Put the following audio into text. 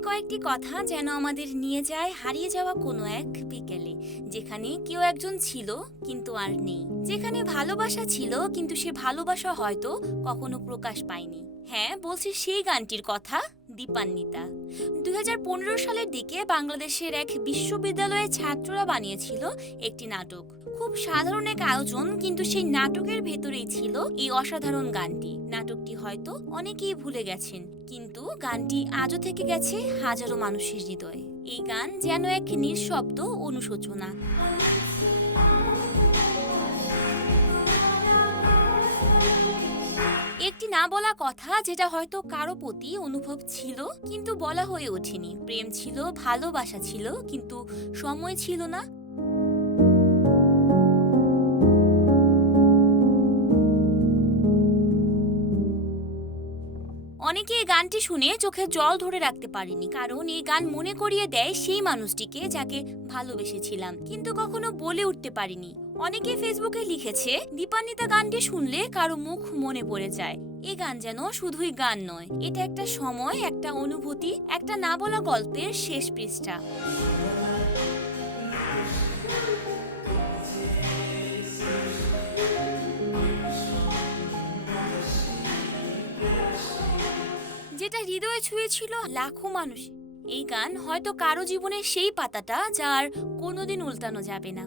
কয়েকটি কথা যেন আমাদের নিয়ে যায় হারিয়ে যাওয়া কোনো এক বিকেলে, যেখানে কেউ একজন ছিল কিন্তু আর নেই। যেখানে ভালোবাসা ছিল কিন্তু সে ভালোবাসা হয়তো কখনো প্রকাশ পায়নি। হ্যাঁ বলছি সেই গানটির কথা, দীপান্বিতা। দুই হাজার পনেরো সালের দিকে বাংলাদেশের এক বিশ্ববিদ্যালয়ের ছাত্ররা বানিয়েছিল একটি নাটক। খুব সাধারণ এক আয়োজন, কিন্তু সেই নাটকের ভেতরেই ছিল এই অসাধারণ গানটি। নাটকটি হয়তো অনেকেই ভুলে গেছেন, কিন্তু গানটি আজও থেকে গেছে হাজারো মানুষের হৃদয়ে। এই গান যেন এক নিঃশব্দ অনুশোচনা। একটি না বলা কথা যেটা হয়তো কারও প্রতি অনুভব ছিল, কিন্তু বলা হয়ে ওঠেনি। প্রেম ছিল, ভালোবাসা ছিল, কিন্তু সময় ছিল না। অনেকে এই গানটি শুনে চোখে জল ধরে রাখতে পারেনি, কারণ এই গান মনে করিয়ে দেয় সেই মানুষটিকে যাকে ভালোবেসেছিলাম, কিন্তু কখনো বলে উঠতে পারিনি। অনেকে ফেসবুকে লিখেছে, দীপান্বিতা গানটি শুনলে কারও মুখ মনে পড়ে যায়। এ গান যেন শুধুই গান নয়, এটা একটা সময়, একটা অনুভূতি, একটা না বলা গল্পের শেষ পৃষ্ঠা। যেটা হৃদয়ে ছুঁয়েছিল লাখো মানুষ। এই গান হয়তো কারও জীবনের সেই পাতাটা যার কোনোদিন উল্টানো যাবে না।